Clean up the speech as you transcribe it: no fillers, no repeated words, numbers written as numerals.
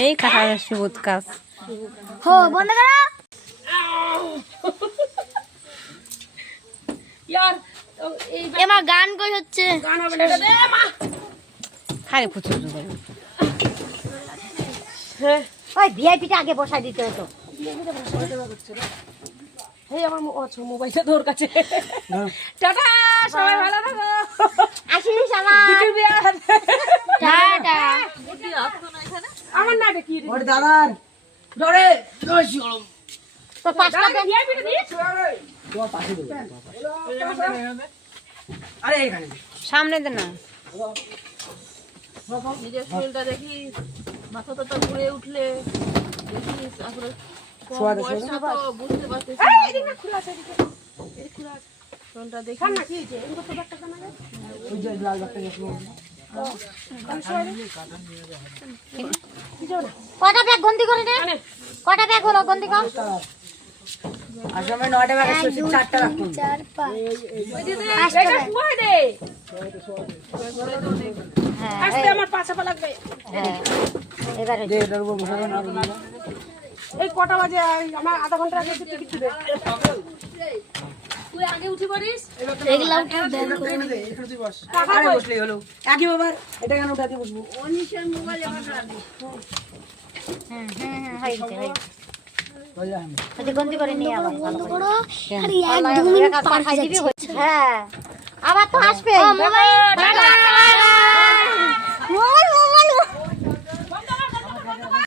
এই কাটা সুবোধ কাজ হো বন্ধ করো यार এমা গান কই হচ্ছে गाना बना दे मां খালি পুচু ওই ভিআইপিটা আগে বসাই দিতে হতো हे আমার মোবাইলটা তোর কাছে টাটা সবাই ভালো থাকো আসিস আমার বিটুল বিয়া টাটা আমার না দেখি ওর দাদার ধরে দোষী হলো তো পাঁচটা দাদা ভিআইপি দিয়ে তোমার পাশে দেবো আরে এখানে সামনে দে না নিজের শরীরটা দেখি মাথা তো ঘুরে উঠলে দেখি তারপরে বয়সটা তো বুঝতে পারতেছি না খোলা আছে এই খোলা শরীরটা দেখি না কি হয়েছে এরকম তো একটা জানা যায় ওই যে লাল বাচ্চা গেছিল কটা ব্যাগ গন্তি করে নে কটা ব্যাগ হলো গন্তি কর আসামে 9টা ব্যাগে 4টা রাখুন 4 5 ওই দিদি এটা কুয়াই দে হ্যাঁ আস্তে আমার পাছা পা লাগবে হ্যাঁ এবারে দে এটার উপর বসাবেন আর এই কটা বাজে আমার আধা ঘন্টা আগে টিকিট দিবে তুই আগে উঠি পড়িস এগুলা উঠে ব্যাগ করে এখানে তুই বস আরে বসলেই হলো একই ব্যাপার এটা কেন উঠাতে বসবো অনিশের মোবাইল আমার রাখবি হয়ে গেছে বল যা আমি আচ্ছা গন্তি করে নিয়ে আবার ভালো করে আরে এক 2 মিনিট পার খাই দিবি হ্যাঁ আবার তো আসবে